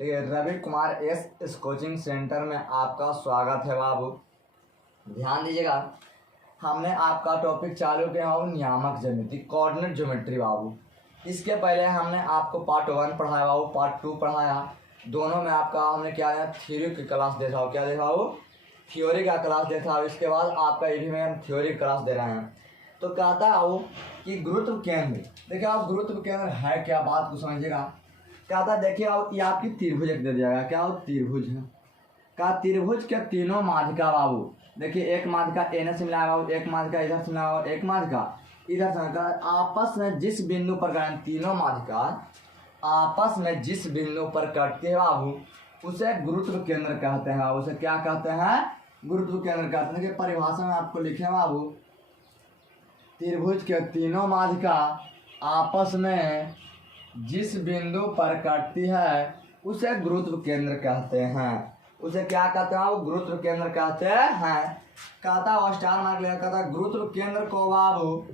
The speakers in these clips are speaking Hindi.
देखिए रवि कुमार एस इस कोचिंग सेंटर में आपका स्वागत है बाबू। ध्यान दीजिएगा, हमने आपका टॉपिक चालू किया बाबू नियामक ज्यामिति कोऑर्डिनेट ज्योमेट्री बाबू। इसके पहले हमने आपको पार्ट 1 पढ़ाया बाबू, पार्ट 2 पढ़ाया। दोनों में आपका हमने क्या है थ्योरी की क्लास देखा हो, क्या देखा हो थ्योरी का क्लास देखा हो। इसके बाद आपका ये भी मैं थ्योरी क्लास दे रहे हैं। तो कहता है वो कि गुरुत्व केंद्र, देखिए आप गुरुत्व केंद्र है क्या, बात को समझिएगा। कहता है देखिए आप ये आपकी त्रिभुज एक दे दिया गया, क्या वो त्रिभुज है का त्रिभुज के तीनों माध्यिका बाबू। देखिए एक माध्यिका एन से मिला बाबू, एक माध्यिका इधर से मिला, एक माध्यिका इधर से मिला। आपस में जिस बिंदु पर तीनों माध्यिका आपस में जिस बिंदु पर कटती है बाबू उसे गुरुत्व केंद्र कहते हैं बाबू। उसे क्या कहते हैं, गुरुत्व केंद्र कहते हैं। देखिए परिभाषा में आपको लिखे बाबू, त्रिभुज के तीनों माध्यिका आपस में जिस बिंदु पर कटती है उसे गुरुत्व केंद्र कहते हैं। उसे क्या कहते हैं, वो गुरुत्व केंद्र कहते हैं। कहता है स्टार मार्क लेगा, कहता है गुरुत्व केंद्र को बाबू,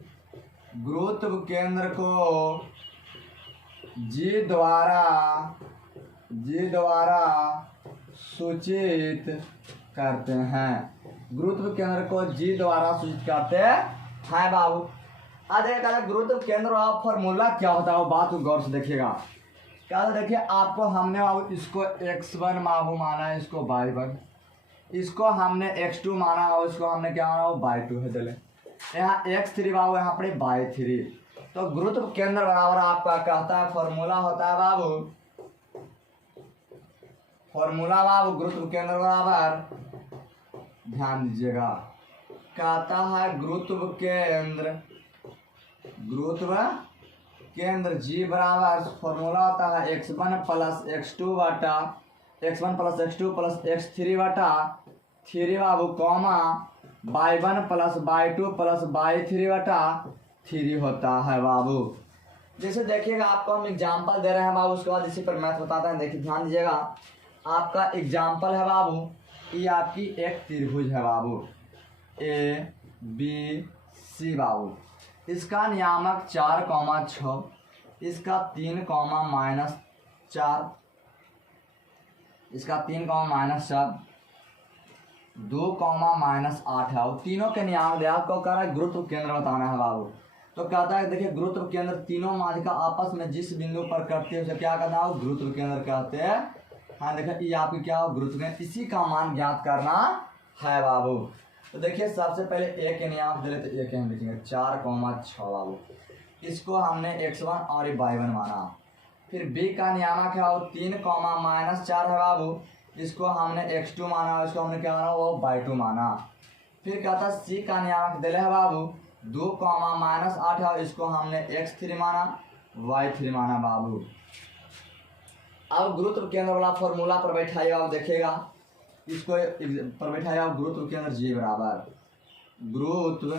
गुरुत्व केंद्र को जी द्वारा सूचित करते हैं। गुरुत्व केंद्र को जी द्वारा सूचित करते हैं बाबू। कहता है गुरुत्व केंद्र का फॉर्मूला क्या होता है, वो बात को गौर से देखिएगा। क्या देखिए आपको हमने बाबू इसको x1 बाबू माना है, इसको y1, इसको हमने x2 माना और इसको हमने क्या माना वो y2 है। चले यहाँ x3 बाबू, यहाँ पर y3। तो गुरुत्व केंद्र बराबर आपका कहता है फॉर्मूला होता है बाबू, फॉर्मूला बाबू गुरुत्व केंद्र बराबर, ध्यान दीजिएगा, कहता है गुरुत्व केंद्र जी बराबर फॉर्मूला होता है x1 plus x2 plus x3 बटा 3 बाबू comma y1 plus y2 plus y3 बटा 3 होता है बाबू। जैसे देखिएगा आपको हम एग्जाम्पल दे रहे हैं बाबू, उसके बाद इसी पर मैथ बताते हैं। देखिए ध्यान दीजिएगा, आपका एग्जाम्पल है बाबू, ये आपकी एक त्रिभुज है बाबू ABC बाबू। इसका नियामक 4,6, इसका 3,-4, इसका 3,-4, 2,-8 है। और तीनों के नियामक दिया आपको कह रहा है गुरुत्व केंद्र बताना है बाबू। तो कहता है देखिए गुरुत्व केंद्र तीनों माध्यिका आपस में जिस बिंदु पर करती है उसे क्या कहना है, गुरुत्व केंद्र कहते हैं। हाँ देखिए ये आपकी क्या हो गुरुत्व केंद्र, इसी का मान ज्ञात करना है बाबू। तो देखिए सबसे पहले ए के नियामक दे लेते, ए के हम लिखेंगे 4,6 बाबू, इसको हमने x1 और y1 माना। फिर b का नियामक है वो 3,-4 है बाबू, इसको हमने x2 माना, इसको हमने क्या माना वो y2 माना। फिर कहता है c का नियामक दिले है बाबू 2,-8 है, इसको हमने x3 माना y3 माना बाबू। अब गुरुत्व केंद्र वाला फॉर्मूला पर बैठाइए आप, देखिएगा इसको पर बैठाइए आप, गुरुत्व केंद्र जी बराबर गुरुत्व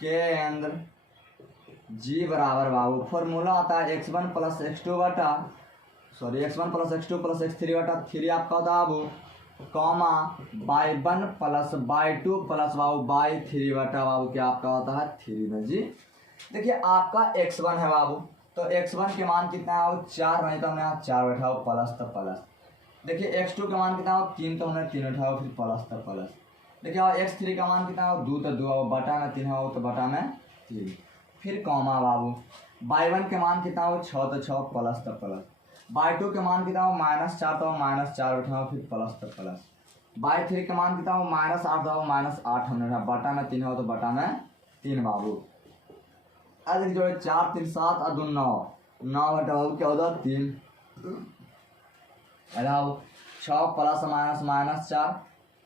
केंद्र जी बराबर बाबू फॉर्मूला आता है x1 प्लस x2 बटा x1 plus x2 plus x3 बटा 3 आपका होता है बाबू comma y1 plus y2 plus बाबू y3 बटा बाबू क्या आपका होता है 3 में जी। देखिए आपका x1 है बाबू, तो x1 के मान कितना है वो 4, नहीं तो हमने यहाँ 4 बैठा हो प्लस तो प्लस। देखिए x2 का मान कितना हो 3, तो हमने 3 उठाओ फिर प्लस तो प्लस। देखिए x3 का मान कितना हो 2, तो 2 बटा में 3 हो तो बटा में 3, फिर कॉमा बाबू y1 के मान कितना हो 6, तो 6 प्लस तो प्लस। y2 के मान कितना हो -4, तो -4 उठाओ फिर प्लस तो प्लस। y3 के मान कितना हो -8, तो -8 हमने उठा, बटा में 3 हो तो बटा में 3 बाबू। आज जो 4 3 7 और 2 9 9 बटा बाबू क्या होता है 3, अलाउ 6 प्लस माइनस 4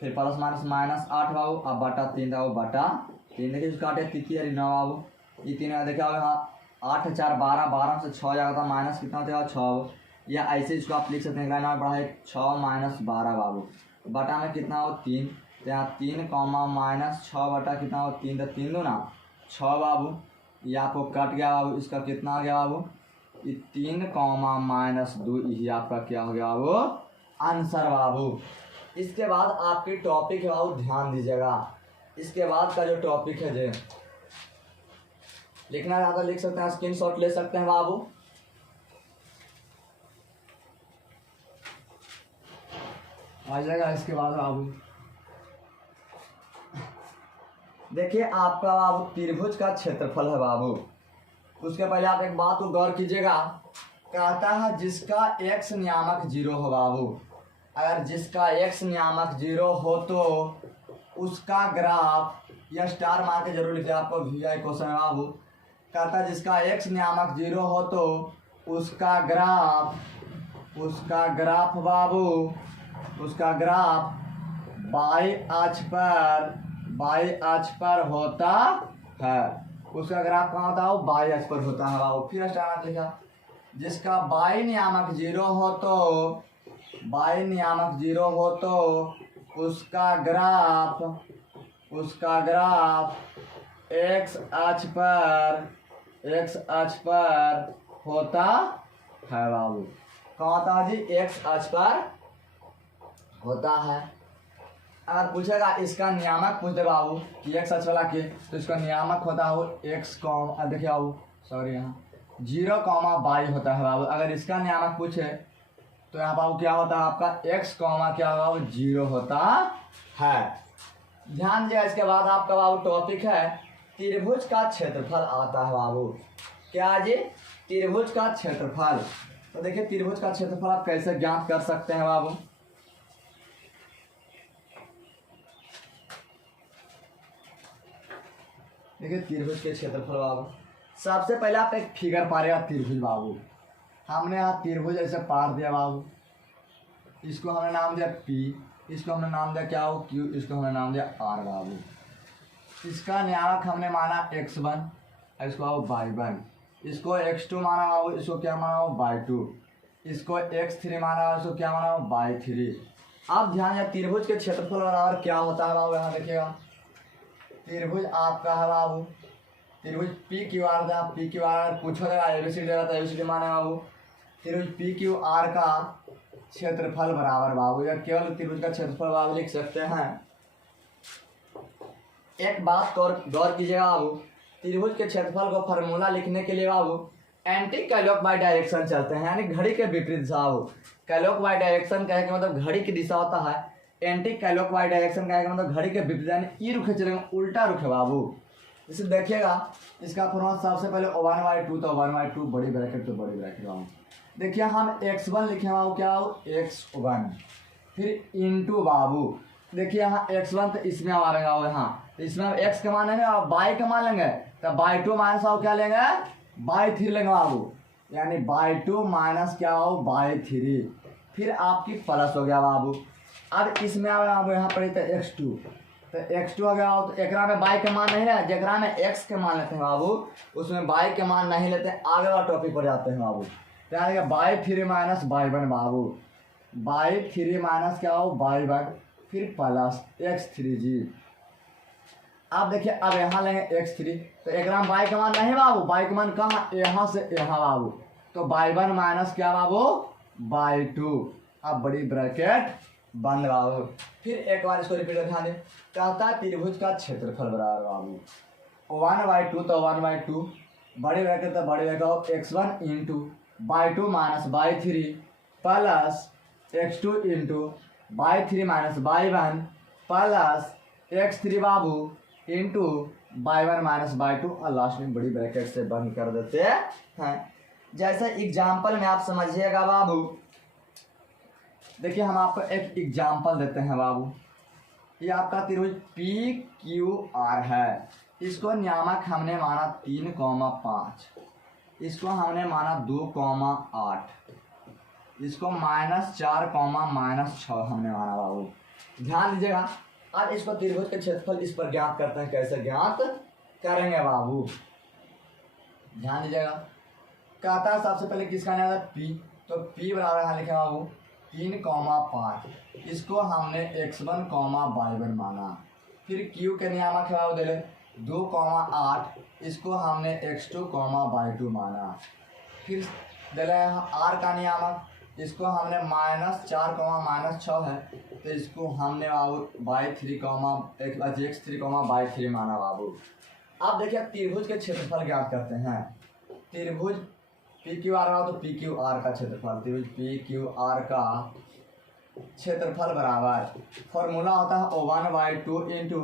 फिर प्लस माइनस 8 बाबू, अब बटा 3 था वो बटा 3। देखिए इसको काटे 3 9 बाबू, ये 3 देखिए यहाँ 8 4 12, 12 से 6 जाएगा था माइनस कितना होता है 6, या ऐसे इसको आप लिख सकते हैं लाइन बढ़ा है 6 माइनस 12 बाबू, बटा में कितना हो 3, तो यहाँ 3 माइनस 6 बटा कितना हो 3, तो 3 दूना 6 बाबू, ये आपको कट गया बाबू, इसका कितना आ गया बाबू ये 3 -2, ये आपका क्या हो गया बाबू आंसर बाबू। इसके बाद आपकी टॉपिक है बाबू, ध्यान दीजिएगा, इसके बाद का जो टॉपिक है जे लिखना ज़्यादा लिख सकते हैं, स्क्रीनशॉट ले सकते हैं बाबू। आ जाएगा। इसके बाद बाबू देखिए आपका बाबू त्रिभुज का क्षेत्रफल है बाबू। उसके पहले आप एक बात को गौर कीजिएगा, कहता है जिसका x नियामक 0 हो बाबू। अगर जिसका x नियामक 0 हो तो उसका ग्राफ, या स्टार मार के जरूर लिखिए, आपको VI क्वेश्चन है बाबू। कहता है जिसका x नियामक 0 हो तो उसका ग्राफ बाबू, उसका ग्राफ बाई अक्ष पर होता है। उसका ग्राफ कहाँ होता है? वो बाई अक्ष पर होता है बाबू। फिर स्टार लिखा, जिसका बाई नियामक 0 हो तो उसका ग्राफ x अक्ष पर होता है बाबू। कहाँ होता है जी? x अक्ष पर होता है। अगर पूछेगा इसका नियामक पूछ दे बाबू कि x अक्ष वाला के, तो इसका नियामक होता है वो x कॉमा, देखिए बाबू सॉरी यहाँ 0, होता है बाबू। अगर इसका नियामक पूछे तो यहाँ बाबू क्या होता है आपका x कॉमा क्या होगा बाबू 0 होता है। ध्यान दिया। इसके बाद आपका बाबू टॉपिक है त्रिभुज का क्षेत्रफल आता है बाबू। क्या जी? त्रिभुज का क्षेत्रफल। तो देखिए त्रिभुज का क्षेत्रफल आप कैसे ज्ञात कर सकते हैं बाबू। देखिए त्रिभुज के क्षेत्रफल बाबू, सबसे पहले आप एक फिगर पा रहे त्रिभुज बाबू। हमने यहाँ त्रिभुज ऐसे पार दिया बाबू। इसको हमने नाम दिया P, इसको हमने नाम दिया क्या हो Q, इसको हमने नाम दिया R बाबू। इसका नियामक हमने माना x1, इसको आओ y1, इसको x2 माना बाबू, इसको क्या माना हो y2, इसको x3 माना, इसको क्या माना हो y3। अब ध्यान दिया त्रिभुज के क्षेत्रफल बराबर क्या होता है बाबू। यहाँ देखिएगा त्रिभुज आपका है बाबू, त्रिभुज PQR था, PQR पूछो देगा ABCD देगा तो ABCD माने बाबू। त्रिभुज PQR का क्षेत्रफल बराबर बाबू, या केवल त्रिभुज का क्षेत्रफल बाबू लिख सकते हैं। एक बात गौर कीजिएगा बाबू, त्रिभुज के क्षेत्रफल को फार्मूला लिखने के लिए बाबू एंटी क्लॉक वाइज डायरेक्शन चलते हैं, यानी घड़ी के विपरीत दिशा बाबू। क्लॉक वाइज डायरेक्शन कहे के मतलब घड़ी की दिशा होता है, एंटी क्लॉक वाइज डायरेक्शन कहे के मतलब घड़ी के विपरीत, यानी ई रुखे चलेंगे, उल्टा रुखे बाबू। इसे देखिएगा, इसका फॉर्मूला सबसे पहले 1/2, तो 1/2 बड़ी ब्रैकेट तो बड़ी ब्रैकेट बाबू। देखिए हम x1 लिखे बाबू, क्या हो x1, फिर इंटू बाबू। देखिए यहाँ x1 तो इसमें आ रहा है यहाँ, इसमें हम x का मान लेंगे और y का मान लेंगे, तो y2 माइनस आओ क्या लेंगे y3 लेंगे बाबू, यानी y2 माइनस क्या हो y3, फिर आपकी प्लस हो गया बाबू। अब इसमें आओ बाबू यहाँ पर x2, तो x2 हो गया हो, तो एकरा में y के मान नहीं है, जरा में x के मान लेते हैं बाबू, उसमें y के मान नहीं लेते हैं। आगे वाला टॉपिक पर जाते हैं बाबू। तो यहाँ y3 माइनस y1 बाबू, y3 माइनस क्या हो y1, फिर प्लस x3 जी। अब देखिए अब यहाँ लेंगे x3, तो एक में y का मान नहीं बाबू, y का मान कहाँ यहाँ से यहाँ बाबू, तो y1 माइनस क्या बाबू y2। अब बड़ी ब्रैकेट बंद बाबू। फिर एक बार इसको रिपीट ध्यान दें, कहता है त्रिभुज का क्षेत्रफल बराबर बाबू 1/2, तो 1/2 बड़ी ब्रैकेट तो बड़ी bracket x1 into y2 minus y3 plus x2 into y3 minus y1 plus x3 बाबू इंटू y1 माइनस y2, और लास्ट में बड़ी ब्रैकेट से बंद कर देते हैं। जैसे एग्जाम्पल में आप समझिएगा बाबू। देखिए हम आपको एक एग्जाम्पल देते हैं बाबू। ये आपका त्रिभुज PQR है, इसको नियामक हमने माना 3,5, इसको हमने माना 2,8, इसको -4, -6 हमने माना बाबू। ध्यान दीजिएगा। अब इसको त्रिभुज के क्षेत्रफल इस पर ज्ञात करते हैं, कैसे ज्ञात करेंगे बाबू, ध्यान दीजिएगा। कहता है सबसे पहले किसका नियामक P, तो P बराबर यहाँ लिखे बाबू 3,5, इसको हमने x1, y1 माना। फिर Q के नियामक है बाबू दे 2,8, इसको हमने x2, y2 माना। फिर दे R का नियामक, इसको हमने -4, -6 है, तो इसको हमने बाबू y3, x3, y3 माना बाबू। अब देखिए त्रिभुज के क्षेत्रफल ज्ञात करते हैं। त्रिभुज PQR रहा तो PQR का क्षेत्रफल, त्रिभुज PQR का क्षेत्रफल बराबर फॉर्मूला होता है O1/2 into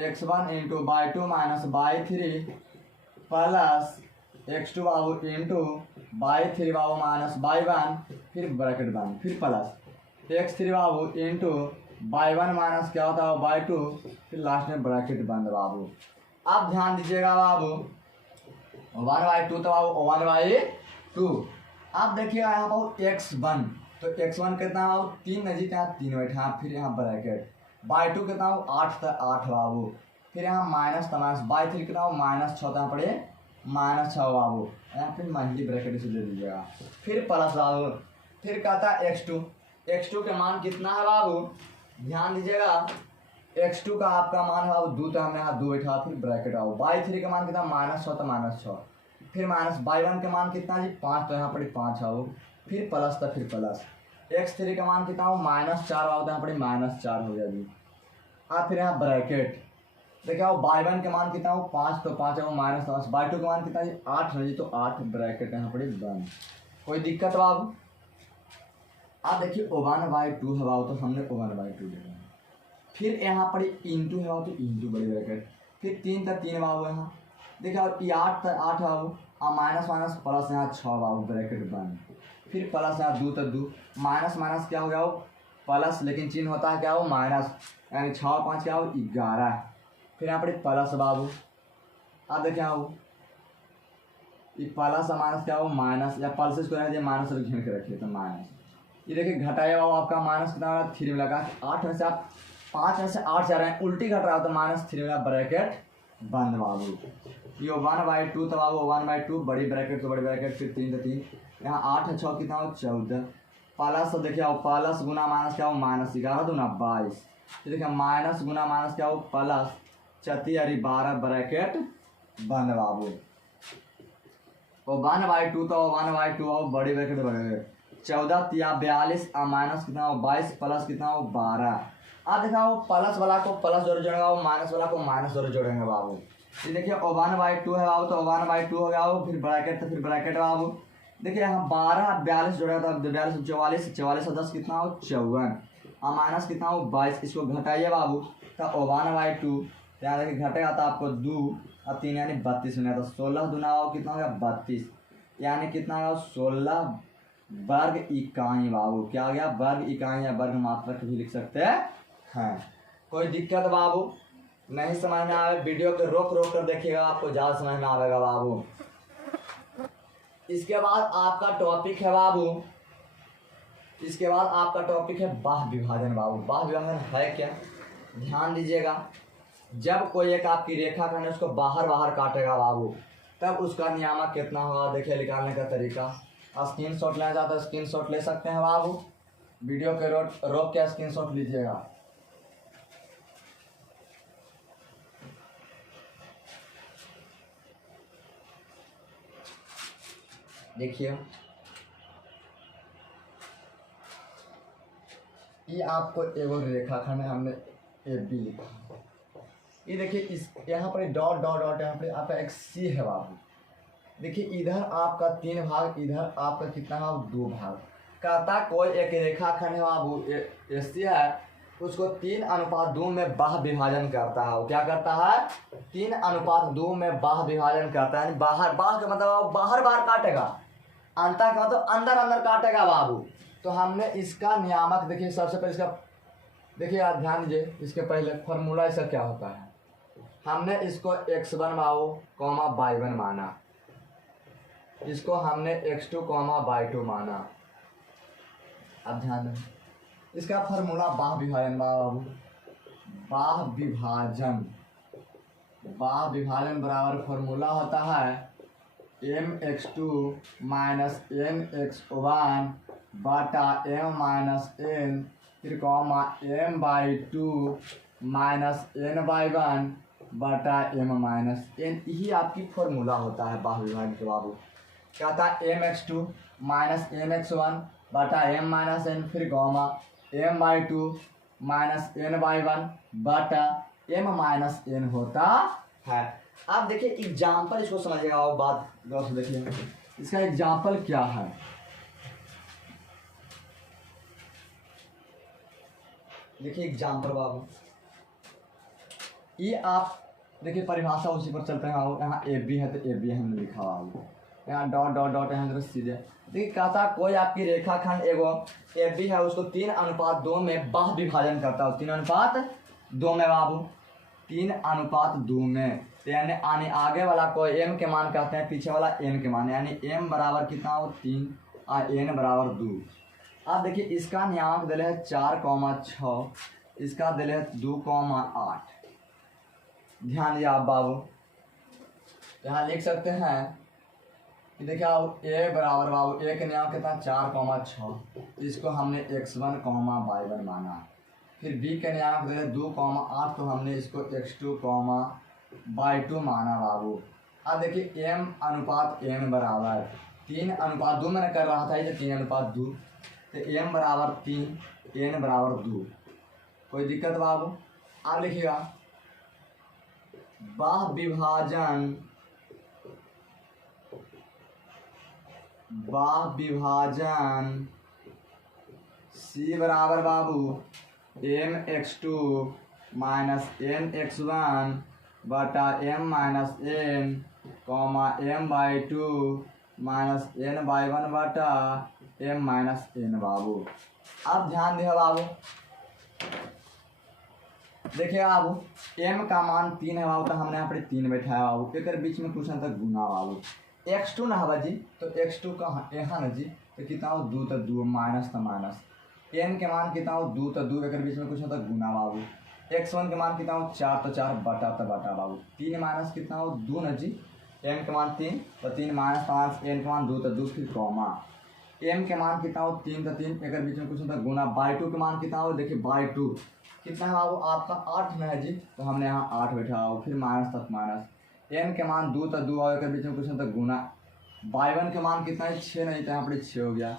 x1 into y2 minus y3 plus x2 बाबू इंटू y3 बाबू माइनस y1 फिर ब्रैकेट बंद फिर प्लस x3 बाबू इंटू y1 माइनस क्या होता है y2 फिर लास्ट में ब्रैकेट बंद बाबू। अब ध्यान दीजिएगा बाबू 1/2 तो बाबू 1/2। अब देखिएगा यहाँ बाबू x1 तो x1 कितना बाबू 3 नजीक यहाँ 3 बैठा फिर यहाँ ब्रैकेट y2 कितना बाबू 8 तक 8 बाबू फिर यहाँ माइनस y3 कितना बाबू -6 यहाँ पड़े -6 बाबू यहाँ फिर मल्टी ब्रैकेट से दे दीजिएगा फिर प्लस बाबू फिर कहता है x2 के मान कितना है बाबू ध्यान दीजिएगा x2 का आपका मान है बाबू 2 तो हमने यहाँ 2 बैठा फिर ब्रैकेट बाबू y3 का मान कितना -6 तो -6 फिर माइनस y1 के मान कितना जी 5 तो यहाँ पड़ी 5 बाबू फिर प्लस तो फिर प्लस x3 का मान कितना हो -4 बाबू तो यहाँ पड़ी -4 हो गया जी। अब फिर यहाँ ब्रैकेट देखिए आप y1 के मान कितना हो 5 तो 5 है वो -5 y2 का मान कितना जी 8 नहीं तो 8 ब्रैकेट यहाँ पड़ी बंद। कोई दिक्कत बाबू। आप देखिए 1/2 है बाबू तो हमने 1/2 लिखा फिर यहाँ पड़ी इंटू है बाबू तो इंटू बड़ी ब्रैकेट फिर 3 तक 3 बाबू यहाँ देखिए और 8 तक 8 बाबू और माइनस प्लस यहाँ 6 बाबू ब्रैकेट बंद फिर प्लस यहाँ 2 तक 2 माइनस क्या हो गया वो प्लस लेकिन चिन्ह होता है क्या वो माइनस यानी 6 और 5 क्या हो 11 फिर यहाँ पर प्लस बाबू। अब देखिए वो ये प्लस और माइनस क्या हो माइनस या प्लस इसको रहने दिए माइनस और घिन के रखिए तो माइनस ये देखिए घटाया बाबू आपका माइनस कितना होगा 3 में लगा 8 में से आप 5 में से 8 जा रहे हैं उल्टी घट रहा हो तो -3 में ब्रैकेट बंद बाबू। ये 1/2 तो बाबू 1/2 बड़ी ब्रैकेट तो बड़ी ब्रैकेट फिर 3 तो 3 यहाँ 8 है 6 कितना हो 14 प्लस तो देखिए आओ प्लस गुना माइनस क्या हो -11 दूना 22 फिर देखिए माइनस गुना माइनस क्या हो प्लस 12 ब्रैकेट बंद बाबू। और 1/2 तो 1/2 आओ बड़ी ब्रैकेट बड़े 14 या 42 और माइनस कितना हो 22 प्लस कितना हो 12। अब देखा वो प्लस वाला को प्लस जोड़े जोड़ेगा वो माइनस वाला को माइनस जोड़े जोड़ेंगे बाबू। ये देखिए 1/2 है बाबू तो 1/2 हो गया वो फिर ब्रैकेट तो फिर ब्रैकेट बाबू देखिए यहाँ 12 42 जोड़ेगा तो 42 44 और 10 कितना हो 54 और माइनस कितना हो 22 इसको घटाइए बाबू तो 1/2 यहाँ देखिए घटेगा तो आपको 2 और 3 यानी 32 मिला तो 16 दूना हो कितना हो गया 32 यानी कितना होगा 16 वर्ग इकाई बाबू क्या हो गया वर्ग इकाई या वर्ग मात्रक भी लिख सकते हैं। कोई दिक्कत बाबू नहीं समझ में आए वीडियो को रोक रोक कर देखिएगा आपको ज़्यादा समझ में आएगा बाबू। इसके बाद आपका टॉपिक है बाबू इसके बाद आपका टॉपिक है बाह्य विभाजन बाबू। बाह्य विभाजन है क्या ध्यान दीजिएगा जब कोई एक आपकी रेखा खंड उसको बाहर बाहर काटेगा बाबू तब उसका नियामक कितना होगा देखिए निकालने का तरीका। स्क्रीनशॉट लेना चाहते हैं स्क्रीनशॉट ले सकते हैं बाबू वीडियो के रोक के स्क्रीनशॉट लीजिएगा। देखिए ये आपको एगो रेखाखंड में हमने ए बी लिखा ये देखिए इस यहाँ पर डॉट डॉट डॉट यहाँ पर आपका एक सी है बाबू। देखिए इधर आपका 3 भाग इधर आपका कितना है 2 भाग कहता कोई एक रेखाखंड है बाबू एस सी है उसको 3:2 में बाह्य विभाजन करता है। वो क्या करता है 3:2 में बाह्य विभाजन करता है यानी बाहर बाह्य का मतलब बाहर बाहर काटेगा अंतर का मतलब अंदर अंदर काटेगा बाबू। तो हमने इसका नियामक देखिए सबसे पहले इसका देखिए आप ध्यान दीजिए इसके पहले फॉर्मूला इसका क्या होता है हमने इसको x1 बाबू कॉमा y1 माना इसको हमने x2 कॉमा y2 माना। अब ध्यान दें इसका फॉर्मूला बाह्य विभाजन बाबू बाह्य विभाजन बराबर फॉर्मूला होता है mx2 माइनस nx1 बटा m माइनस n फिर कॉमा m/2 माइनस n/1 बटा m माइनस n यही आपकी फॉर्मूला होता है बाह्य विभाजन के बाबू। कहता है mx2 माइनस nx1 बटा m माइनस n फिर कॉमा m/2 माइनस n/1 बटा m माइनस n होता है। आप देखिए एग्जाम्पल इसको समझिएगा और बात गौर से देखिए इसका एग्जाम्पल क्या है। देखिए एग्जाम्पल बाबू, ये आप देखिए परिभाषा उसी पर चलते हैं बाबू। यहाँ ए बी है तो ए बी हमने लिखा बाबू, यहाँ डॉट डॉट डॉट यहाँ सीधे। देखिए कहता कोई आपकी रेखाखंड एगो ए बी है, उसको 3:2 में बाह्य विभाजन करता है। 3:2 में बाबू, 3:2 में, यानी आगे वाला को एम के मान कहते हैं, पीछे वाला एन के मान, यानी एम बराबर कितना हो 3 और एन बराबर 2। अब देखिए इसका नियामक दिले है 4,6, इसका दिले है 2,8। ध्यान दिया आप बाबू, यहाँ लिख सकते हैं कि देखिए आप ए बराबर बाबू, ए के नियम कितना 4,6, इसको हमने x1, y1 माना। फिर बी के नियम दे 2,8, तो हमने इसको x2, y2 माना बाबू। अब देखिए m/n बराबर 3:2 मैंने कर रहा था, ये 3:2, तो m बराबर 3, n बराबर 2। कोई दिक्कत बाबू? अब लिखिएगा बाह्य विभाजन C बराबर बाबू mx2 माइनस nx1 बटा m-n, my2 माइनस ny1 बटा m-n बाबू। अब ध्यान दिया बाबू, देखिए बाबू m का मान 3 है बाबू, तो हमने यहाँ पर 3 बैठाया बाबू। एक बीच में कुछ तक गुना बाबू, x2 ना हवा जी, तो x2 का यहाँ ना जी, तो कितना हो 2 तो 2 माइनस तो माइनस, n के मान कितना हो 2 तो 2, एक बीच में कुछ तक गुना बाबू। x1 के मान कितना हो 4 तो 4 बटा तो बटा बाबू। 3 माइनस कितना हो 2 ना जी, m के मान 3 तो 3 माइनस 5, n के मान 2 तो 2, फिर कॉमा, m के मान कितना हो 3 तो 3, एक बीच में कुछ तक गुना। y2 के मान कितना हो, देखिए y2 कितना है बाबू आपका 8 में है जी, तो हमने यहाँ 8 बैठा हो, फिर माइनस तक माइनस, n के मान 2 तो 2 और एक बीच में कुछ तक गुना। y1 के मान कितना है 6 नहीं, तो यहाँ पर 6 हो गया,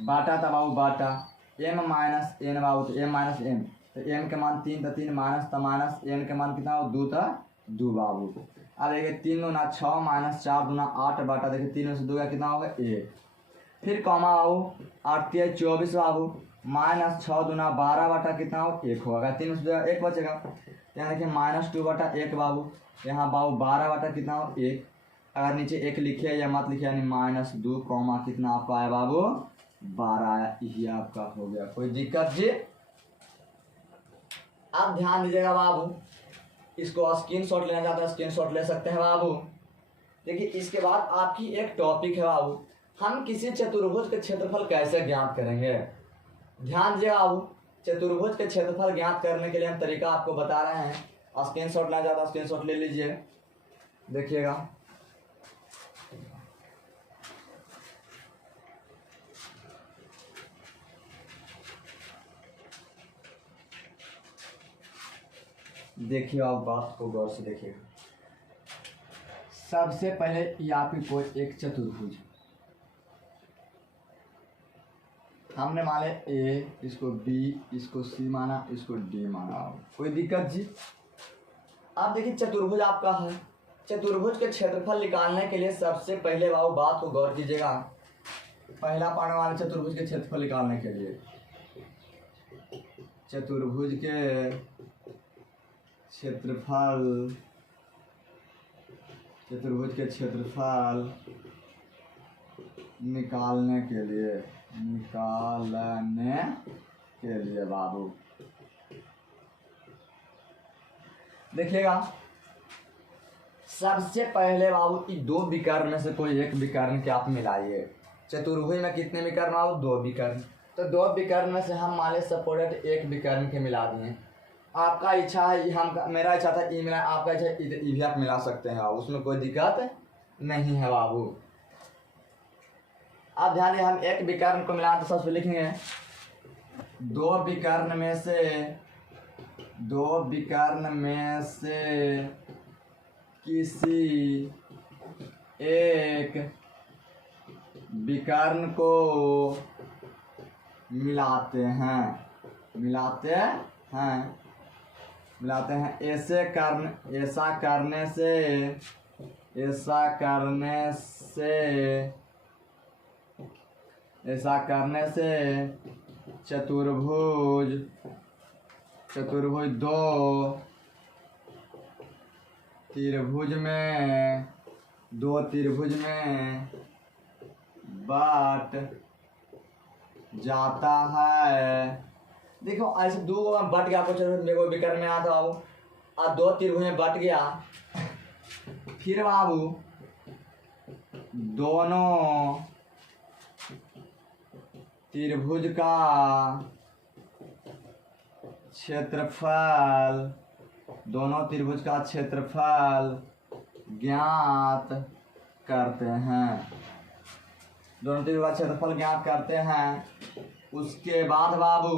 बाटा था बाबू बाटा, m-n बाबू, तो m-n, तो m के मान 3 तो 3 माइनस तो माइनस, n के मान कितना हो 2 तो 2 बाबू। अब देखिए 3 दूना 6 माइनस 4 दूना 8 बाटा, देखिए 3 में से 2 का कितना होगा 1, फिर कॉमा बाबू 8 3 24 बाबू, माइनस 6 दूना 12 बाटा कितना हो 1 होगा, 3 में से 1 बचेगा, यहाँ देखिए -2 बटा 1 बाबू, यहाँ बाबू 12 बाटा कितना हो 1, अगर नीचे 1 लिखे या मत लिखे, यानी -2 कॉमा कितना आपका आया बाबू 12 आया, यही आपका हो गया। कोई दिक्कत जी? अब ध्यान दीजिएगा बाबू, इसको स्क्रीनशॉट लेना चाहता है स्क्रीनशॉट ले सकते हैं बाबू। देखिए इसके बाद आपकी एक टॉपिक है बाबू, हम किसी चतुर्भुज के क्षेत्रफल कैसे ज्ञात करेंगे। ध्यान दीजिएगा बाबू, चतुर्भुज के क्षेत्रफल ज्ञात करने के लिए हम तरीका आपको बता रहे हैं, स्क्रीनशॉट लेना चाहता है स्क्रीनशॉट ले लीजिए, देखिएगा। देखिए आप बात को गौर से देखिएगा। सबसे पहले यहाँ पे कोई एक चतुर्भुज, हमने माने ए, इसको बी, इसको सी माना, इसको डी माना, कोई दिक्कत जी? अब देखिए चतुर्भुज आपका है, चतुर्भुज के क्षेत्रफल निकालने के लिए सबसे पहले बाबू बात को गौर कीजिएगा। पहला पाने वाले चतुर्भुज के क्षेत्रफल निकालने के लिए, चतुर्भुज के क्षेत्रफल निकालने के लिए बाबू देखिएगा, सबसे पहले बाबू ये 2 विकर्ण में से कोई एक विकर्ण के आप मिलाइए। चतुर्भुज में कितने विकर्ण बाबू 2 विकर्ण, तो 2 विकर्ण में से हम मान लें सपोर्टेड एक विकर्ण के मिला दिए। आपका इच्छा है, मेरा इच्छा था ई मिला, आपका इच्छा है ई भी आप मिला सकते हैं, उसमें कोई दिक्कत नहीं है बाबू। अब ध्यान दें, हम एक विकर्ण को मिला तो सबसे लिखेंगे 2 विकर्ण में से किसी एक विकर्ण को मिलाते हैं। ऐसा करने से चतुर्भुज चतुर्भुज दो त्रिभुज में बट जाता है। देखो ऐसे दो बट गया, आपको मेरे को विकर्ण में आता बाबू, और दो त्रिभुज में बट गया, फिर बाबू दोनों त्रिभुज का क्षेत्रफल ज्ञात करते हैं। दोनों त्रिभुज का क्षेत्रफल ज्ञात करते हैं। उसके बाद बाबू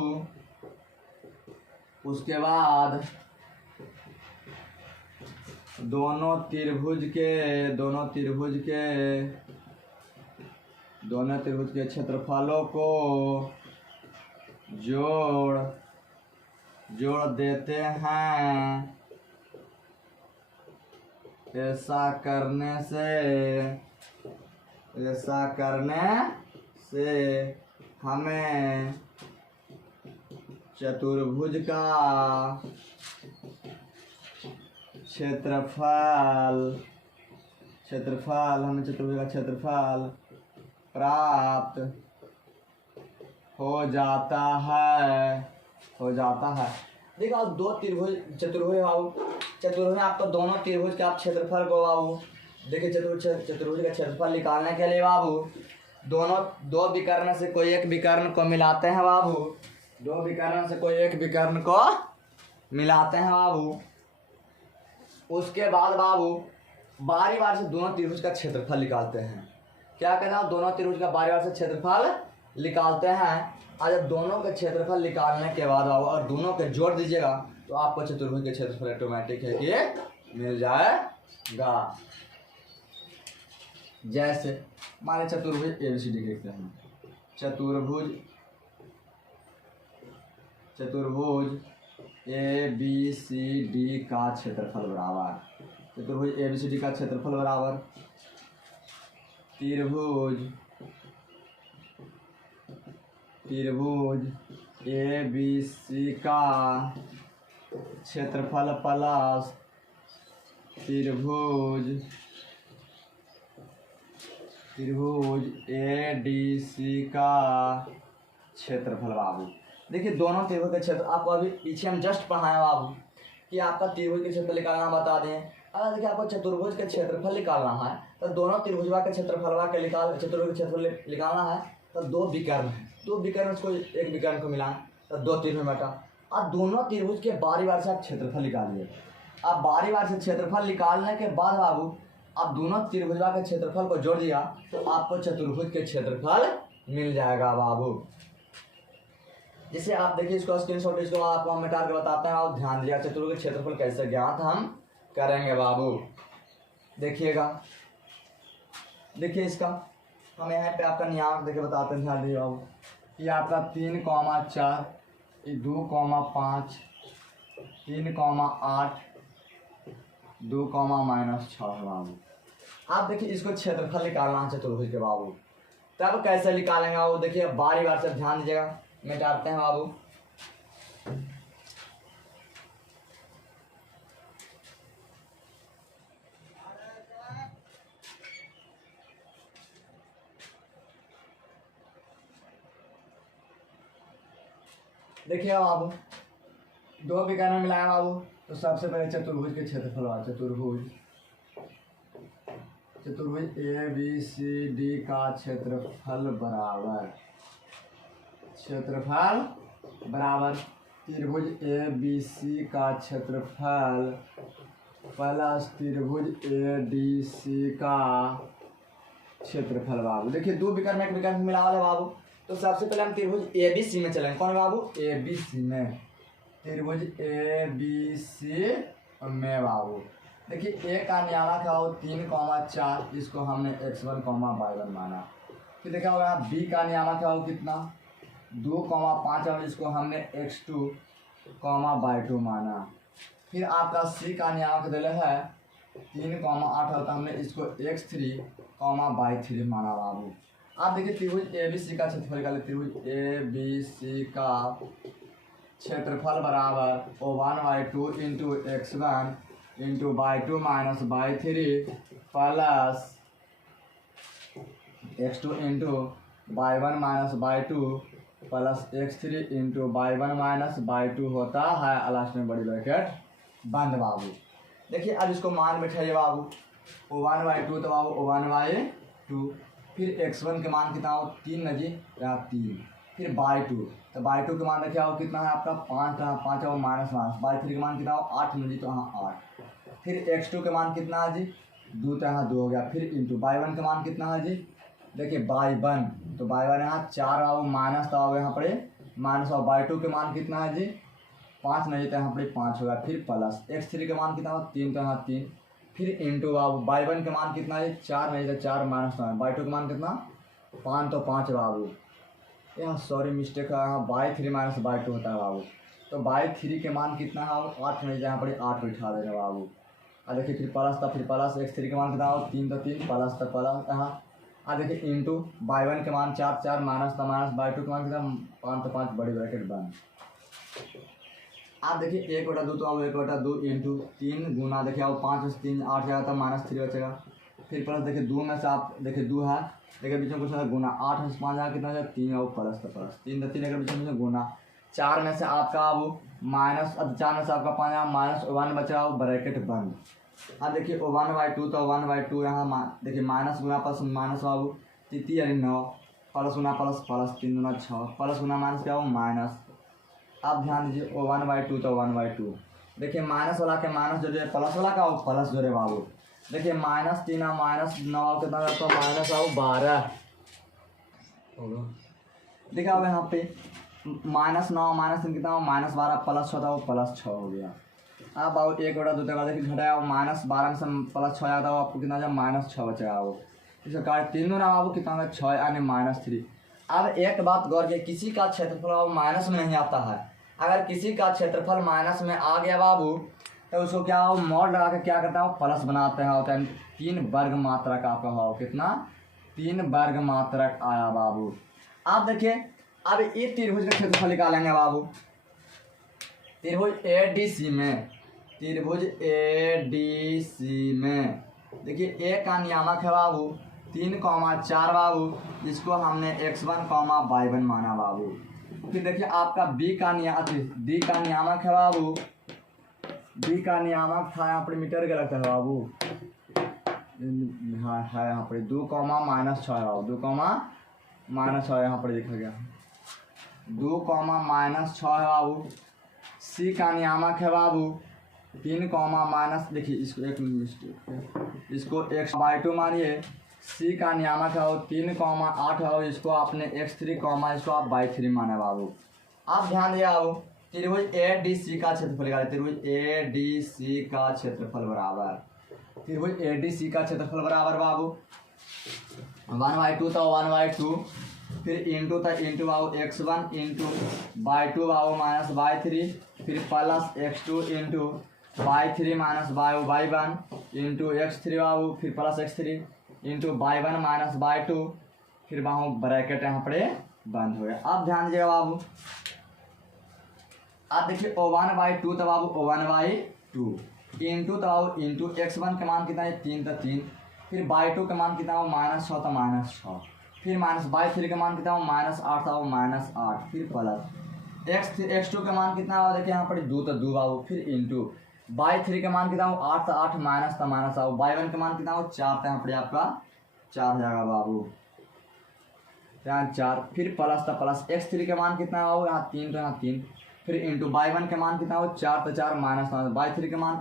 दोनों त्रिभुज के क्षेत्रफलों को जोड़ देते हैं। ऐसा करने से हमें चतुर्भुज का क्षेत्रफल प्राप्त हो जाता है। देखो अब दो चतुर्भुज में आपको दोनों त्रिभुज के आप क्षेत्रफल को बाबू देखिए, चतुर्भुज का क्षेत्रफल निकालने के लिए बाबू दो विकर्ण से कोई एक विकर्ण को मिलाते हैं बाबू। उसके बाद बाबू बारी से दोनों त्रिभुज का क्षेत्रफल निकालते हैं। क्या कहना है, दोनों त्रिभुज का बारी से क्षेत्रफल निकालते हैं। और जब दोनों के क्षेत्रफल निकालने के बाद बाबू और दोनों के जोड़ दीजिएगा तो आपको चतुर्भुज के क्षेत्रफल ऑटोमेटिक है कि मिल जाएगा। जैसे माने चतुर्भुज ABCD लिखते हैं। चतुर्भुज ABCD का क्षेत्रफल बराबर त्रिभुज ABC का क्षेत्रफल प्लस त्रिभुज ADC का क्षेत्रफल बाबू। देखिए दोनों त्रिभुज के क्षेत्र आपको अभी पीछे हम जस्ट पढ़ाए बाबू कि आपका त्रिभुज के क्षेत्रफल निकालना बता दें। अगर देखिए आपको चतुर्भुज के क्षेत्रफल निकालना है तो दोनों त्रिभुजवा के क्षेत्रफलवा के चतुर्भुज के क्षेत्रफल निकालना है तो दो विकर्ण को एक विकर्ण को मिलाएं तो दो त्रिभुज बटा। अब दोनों त्रिभुज के बारी से आप क्षेत्रफल निकालिए। अब बारी से क्षेत्रफल निकालने के बाद बाबू आप दोनों त्रिभुजवा के क्षेत्रफल को जोड़ दिया तो आपको चतुर्भुज के क्षेत्रफल मिल जाएगा बाबू। जिसे आप देखिए इसको स्क्रीनशॉट, इसको आपको हम मिटा के बताते हैं और ध्यान दिया चतुर्भुज के क्षेत्रफल कैसे ज्ञात हम करेंगे बाबू। देखिएगा, देखिए इसका हम यहाँ पे आपका नियम देखे बताते हैं, ध्यान दिए बाबू। ये आपका 3,4 2,5 3,8 2,-6 है बाबू। आप देखिए इसको क्षेत्रफल निकालना है चतुर्भुज के बाबू। तब कैसे निकालेंगे बाबू, देखिए बारी से ध्यान दीजिएगा, मिटाते हैं बाबू। देखिए बाबू दो विकर्ण मिलाया बाबू तो सबसे पहले चतुर्भुज के क्षेत्रफल चतुर्भुज ABCD का क्षेत्रफल बराबर त्रिभुज ABC का क्षेत्रफल प्लस त्रिभुज ADC का क्षेत्रफल बाबू। देखिए दो विकर्ण में एक विकर्ण मिला वाला बाबू। तो सबसे पहले हम त्रिभुज ABC में चलेंगे। कौन बाबू? ABC में, त्रिभुज ABC में बाबू। देखिए ए का न्याला का हो 3,4, इसको हमने x1, y1 माना। फिर देखा होगा B का न्याला का हो कितना 2,5 और इसको हमने x2, y2 माना। फिर आपका C का न्याला दिले है 3,8 होता, हमने इसको x3, y3 माना बाबू। आप देखिए त्रिभुज ABC का क्षेत्रफल निकाले। त्रिभुज ABC का क्षेत्रफल बराबर O1/2 into x1 into y2 minus y3 plus x2 into y1 minus y2 plus x3 into y1 minus y2 होता है, लास्ट में बड़ी ब्रैकेट बंद बाबू। देखिए अब इसको मान बैठाइए बाबू, O1/2 तो बाबू O1/2, फिर x1 के मान कितना हो 3 नजी या 3, फिर y2 तो y2 के मान देखिए हो कितना है आपका 5 है, 5 है माइनस माइनस, y3 के मान कितना हो 8 नजी तो हाँ 8, फिर x2 के मान कितना है जी 2 तो यहाँ 2 हो गया, फिर इंटू y1 के मान कितना है जी देखिए y1 तो y1 यहाँ 4 आओ माइनस तो आओ यहाँ पर माइनस, और y2 के मान कितना है जी 5 नहीं तो यहाँ पर 5 होगा, फिर प्लस x3 के मान कितना हो 3 तो यहाँ 3, फिर इंटू बाबू y1 के मान कितना है 4 नहीं तो 4 माइनस तो y2 के मान कितना 5 तो 5 बाबू, यहाँ सॉरी मिस्टेक है, यहाँ y3 माइनस y2 होता है बाबू, तो y3 के मान कितना है 8 नहीं, यहाँ पर 8 बिठा देना बाबू। अब देखिए फिर प्लस था, फिर प्लस x3 के मान कितना हो 3 तो 3 प्लस था प्लस यहाँ, अब देखिए इंटू y1 के मान 4 4 माइनस था माइनस, y2 के मान कितना 5 तो 5 बड़ी ब्रैकेट बंद। आप देखिए 1/2 तो अब 1/2 इंटू 3 गुना देखिए अब 5 से 3 8 जाएगा तो माइनस 3 बचेगा, फिर प्लस देखिए 2 में से आप देखिए 2 है, देखिए बीच में कुछ नहीं गुना, 8 से 5 जाएगा कितना हो जाएगा 3 और प्लस तो प्लस 3 तो 3 बीच में गुना, 4 में से आपका अब माइनस, अब 4 में से आपका 5 आया माइनस 1 बचा ब्रैकेट बंद। अब देखिए O1/2 तो 1/2 यहाँ देखिए माइनस गुना प्लस माइनस बाबू 3 यानी 9 प्लस गुना प्लस प्लस 3 गुना 6 प्लस गुना माइनस क्या हो माइनस। अब ध्यान दीजिए O1/2 तो 1/2 देखिए माइनस वाला के माइनस जोड़े प्लस वाला का हो प्लस जोड़े बाबू, देखिए माइनस 3 माइनस 9 कितना तो माइनस आओ 12, देखिए अब यहाँ पे माइनस 9 माइनस 3 कितना हो माइनस 12 प्लस 6 था प्लस 6 हो गया। अब आओ 1/2 तक देखिए घटाया माइनस 12 में से प्लस 6 आता हो आपको कितना जाए माइनस 6 बचेगा वो, इसका कार्ड 3 गुना बाबू कितना होगा 6 यानी माइनस 3। अब एक बात गौर किया, किसी का क्षेत्रफल माइनस में नहीं आता है, अगर किसी का क्षेत्रफल माइनस में आ गया बाबू तो उसको क्या हो मॉड लगा के क्या करता है प्लस बनाते हैं, होता है 3 वर्ग मात्रक आपका हो कितना 3 वर्ग मात्रक आया बाबू। आप देखिए अब ये त्रिभुज का क्षेत्रफल निकालेंगे बाबू, त्रिभुज ADC में, त्रिभुज ADC में देखिए ए का नियामक है बाबू 3,4 बाबू, इसको हमने x1, y1 माना बाबू। फिर देखिए आपका डी का नियामक है बाबू, डी का नियामक था यहाँ पर मीटर के लगता है बाबू, हाँ है यहाँ पर 2, -6 है बाबू, 2, -6 यहाँ पर लिखा गया 2, -6 है बाबू। सी का नियामक है बाबू 3, देखिए इसको एक मिस्टेक, इसको x/2 मानिए, सी का नियामक है वो 3,8 है, इसको आपने x3, इसको आप y3 माना बाबू। आप ध्यान दिया बाबू त्रिभुज ADC का क्षेत्रफल निकाले, त्रिभुज ADC का क्षेत्रफल बराबर, त्रिभुज ADC का क्षेत्रफल बराबर बाबू 1/2 तो 1/2, फिर इंटू था इंटू बाबू x1 इंटू y2 बाबू माइनस y3, फिर plus x2 into y3 minus y1 into x3 बाबू, फिर plus x3 into y1 minus y2, फिर बाबू ब्रैकेट यहाँ पर बंद हो गया। अब ध्यान दीजिएगा बाबू, अब देखिए O1/2 तो बाबू O1/2 इंटू तो बाबू इंटू x1 के मान कितना है 3 तो 3, फिर y2 के मान कितना हो -6 तो -6, फिर माइनस y3 के मान कितना हो -8 था -8, फिर प्लस x2 के मान कितना हो देखिए यहाँ पर 2 तो 2 बाबू, फिर इंटू y3 के मान कितना हो 8 तो 8 माइनस तो माइनस आओ, y1 के मान कितना हो 4 तो यहाँ पर आपका 4 जाएगा बाबू, यहाँ 4, फिर प्लस तो प्लस x3 के मान कितना हो यहाँ 3 तो यहाँ 3, फिर इंटू y1 के मान कितना हो 4 तो 4 माइनस y3 के मान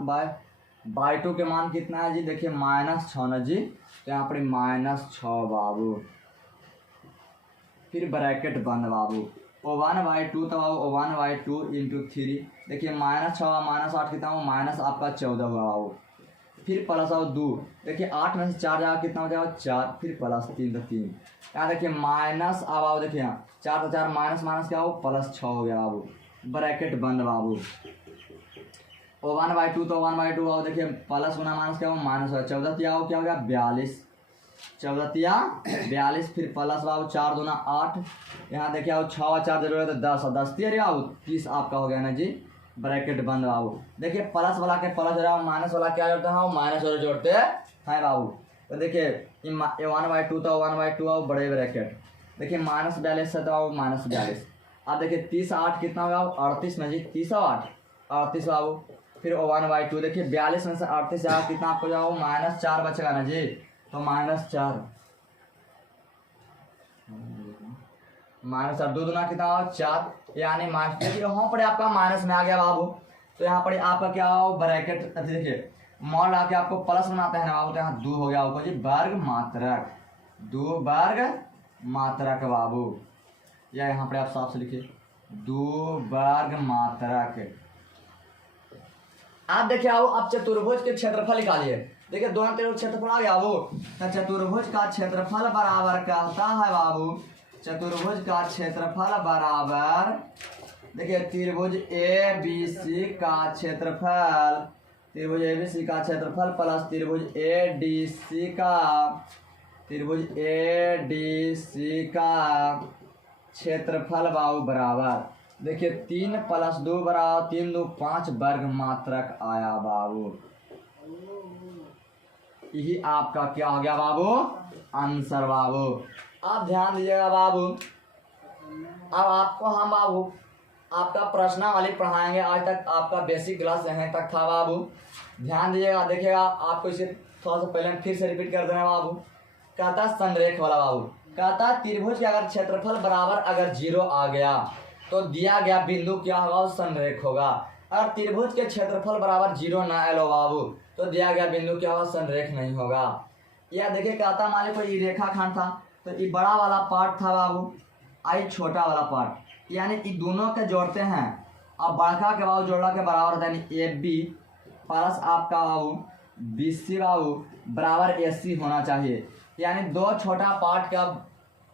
y2 के मान कितना है जी देखिए -6 ना जी, तो यहाँ पर -6 बाबू, फिर ब्रैकेट बंद बाबू। O1/2 तो बाबू O1/2 इंटू 3 देखिए -6 -8 कितना हो माइनस आपका 14 हुआ बाबू, फिर प्लस आओ 2 देखिए 8 में से 4 जाएगा कितना हो जाएगा 4, फिर प्लस 3 तो 3, यहाँ देखिए माइनस अब आओ देखिए यहाँ 4 तो 4 माइनस क्या हो +6 हो गया बाबू, ब्रैकेट बंद बाबू। O1/2 तो 1/2 आओ देखिए प्लस गुना माइनस क्या हो माइनस हो, 14 क्या हो गया 42, 14 42, फिर प्लस बाबू 4 दूना 8, यहाँ देखिए बाबू 6 और 4 जरूरत है 10 और 10 अरे बाबू 30 आपका हो गया ना जी। ब्रैकेट बंद बाबू। देखिए प्लस वाला के प्लस जोड़ा, माइनस वाला क्या जोड़ते हैं, माइनस वाला जोड़ते हैं बाबू। तो देखिए 1/2 था, 1/2 आओ बड़े ब्रैकेट। देखिए -42 है तो आओ -42। अब देखिए 30 8 कितना होगा 38 ना जी, 30 और 8 38 बाबू। फिर 1/2 देखिए 42 में से 38 जाएगा कितना आपको जाओ -4 बचेगा ना जी, तो -4 -4 2 दूना कितना हो 4, यानी यहाँ पर आपका माइनस में आ गया बाबू। तो यहाँ पर आपका क्या हो ब्रैकेट देखिए मॉड आके आपको प्लस बनाते हैं ना बाबू, तो यहाँ 2 हो गया ऊपर जी वर्ग मात्रक, 2 वर्ग मात्रक बाबू, या यहाँ पर आप साफ से लिखिए 2 वर्ग मात्रक। आप देखिए आओ अब चतुर्भुज के क्षेत्रफल निकालिए। देखिए दोनों तरफ क्षेत्रफल आ गया बाबू। तो चतुर्भुज का क्षेत्रफल बराबर कहता है बाबू, चतुर्भुज का क्षेत्रफल बराबर देखिए त्रिभुज ए बी सी का क्षेत्रफल, त्रिभुज ए बी सी का क्षेत्रफल प्लस त्रिभुज ए डी सी का, त्रिभुज ए डी सी का क्षेत्रफल बाबू बराबर देखिए 3 + 2 बराबर 3 2 5 वर्ग मात्रक आया बाबू। यही आपका क्या हो गया बाबू आंसर बाबू। आप ध्यान दीजिएगा बाबू। अब आपको हम बाबू आपका प्रश्नावली पढ़ाएंगे। आज तक आपका बेसिक क्लास यहीं तक था बाबू, ध्यान दीजिएगा। देखिएगा आपको इसे थोड़ा सा पहले फिर से रिपीट कर देना बाबू। कहता संरेख वाला बाबू, कहता त्रिभुज के अगर क्षेत्रफल बराबर अगर 0 आ गया तो दिया गया बिंदु क्या होगा संरेख होगा। अगर त्रिभुज के क्षेत्रफल बराबर 0 ना आलो बाबू तो दिया गया बिंदु क्या होगा संरेख नहीं होगा। यह देखिए कहता मान लीजिए कोई रेखाखंड था, तो ये बड़ा वाला पार्ट था बाबू, आई छोटा वाला पार्ट, यानी ये दोनों के जोड़ते हैं और बड़का के बाबू जोड़ा के बराबर था, यानी ए बी प्लस आपका बाबू बी सी बाबू बराबर ए सी होना चाहिए। यानी दो छोटा पार्ट का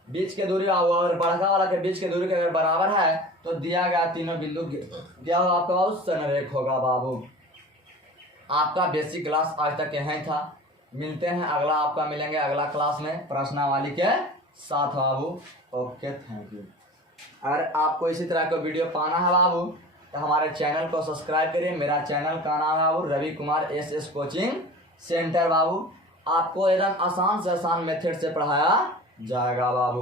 बीच के दूरी बाबू और बड़का वाला के बीच के दूरी के अगर बराबर है तो दिया गया तीनों बिंदु क्या होगा आपका बाबू संरेख होगा बाबू। आपका बेसिक क्लास आज तक यहीं था। मिलते हैं अगला, आपका मिलेंगे अगला क्लास में प्रश्नावली के साथ बाबू। Okay thank you. अगर आपको इसी तरह का वीडियो पाना है बाबू तो हमारे चैनल को सब्सक्राइब करिए। मेरा चैनल का नाम है बाबू Ravi Kumar S coaching centre बाबू। आपको एकदम आसान से आसान मेथड से पढ़ाया जाएगा बाबू।